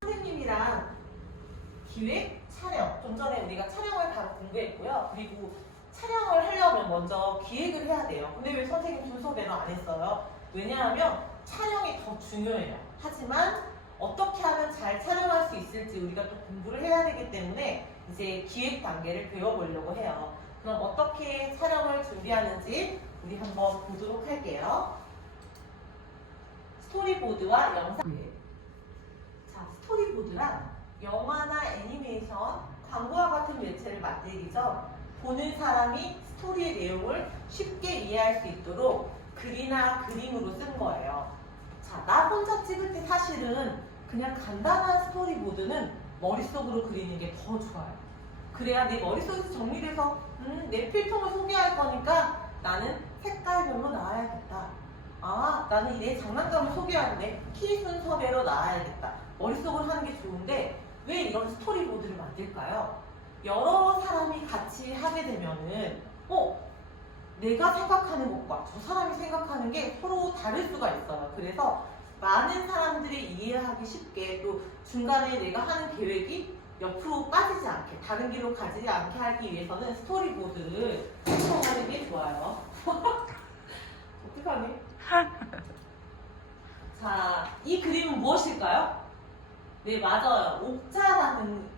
선생님이랑 기획, 촬영. 좀 전에 우리가 촬영을 바로 공부했고요. 그리고 촬영을 하려면 먼저 기획을 해야 돼요. 근데 왜 선생님 순서대로 안 했어요? 왜냐하면 촬영이 더 중요해요. 하지만 어떻게 하면 잘 촬영할 수 있을지 우리가 또 공부를 해야 되기 때문에 이제 기획 단계를 배워보려고 해요. 그럼 어떻게 촬영을 준비하는지 우리 한번 보도록 할게요. 스토리보드와 영상. 자, 스토리보드란 영화나 애니메이션, 광고와 같은 매체를 만들기 전 보는 사람이 스토리의 내용을 쉽게 이해할 수 있도록 글이나 그림으로 쓴 거예요. 자, 나 혼자 찍을 때 사실은 그냥 간단한 스토리보드는 머릿속으로 그리는 게 더 좋아요. 그래야 내 머릿속에서 정리돼서 음, 내 필통을 소개할 거니까 나는 색깔별로 나와야겠다. 아, 나는 내 장난감을 소개하는데 키 순서대로 나와야겠다. 머릿속으로 하는 게 좋은데 왜 이런 스토리보드를 만들까요? 여러 사람이 같이 하게 되면은 어 내가 생각하는 것과 저 사람이 생각하는 게 서로 다를 수가 있어요. 그래서 많은 사람들이 이해하기 쉽게 또 중간에 내가 하는 계획이 옆으로 빠지지 않게 다른 길로 가지 않게 하기 위해서는 스토리보드를 사용하는 게 좋아요. 어떡하니? 자, 이 그림은 무엇일까요? 네, 맞아요. 옥자라는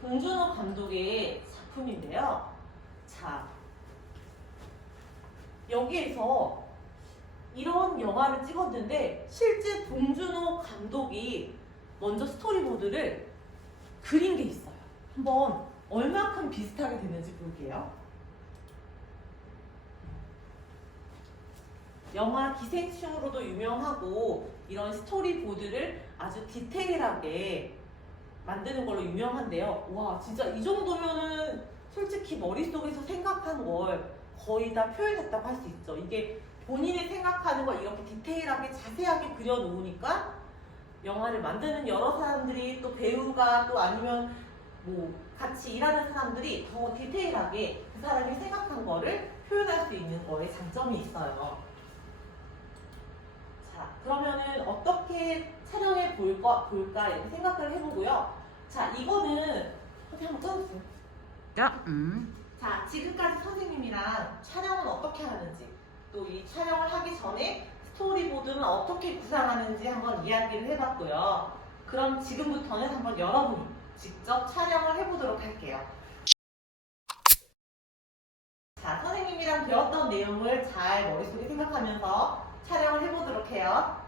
봉준호 감독의 작품인데요. 자, 여기에서 이런 영화를 찍었는데 실제 봉준호 감독이 먼저 스토리보드를 그린 게 있어요. 한번 얼마큼 비슷하게 되는지 볼게요. 영화 기생충으로도 유명하고 이런 스토리보드를 아주 디테일하게 만드는 걸로 유명한데요. 와, 진짜 이 정도면은 솔직히 머릿속에서 생각한 걸 거의 다 표현했다고 할 수 있죠. 이게 본인이 생각하는 걸 이렇게 디테일하게 자세하게 그려놓으니까 영화를 만드는 여러 사람들이 또 배우가 또 아니면 뭐 같이 일하는 사람들이 더 디테일하게 그 사람이 생각한 거를 표현할 수 있는 거에 장점이 있어요. 자, 그러면은 어떻게 촬영해 볼까, 볼까 이렇게 생각을 해보고요. 자, 이거는 선생님 한번 꺼주세요. 야, 음. 자, 지금까지 선생님이랑 촬영은 어떻게 하는지, 또 이 촬영을 하기 전에 스토리보드는 어떻게 구상하는지 한번 이야기를 해봤고요. 그럼 지금부터는 한번 여러분이 직접 촬영을 해보도록 할게요. 자, 선생님이랑 배웠던 내용을 잘 머릿속에 생각하면서 촬영을 해보도록 해요.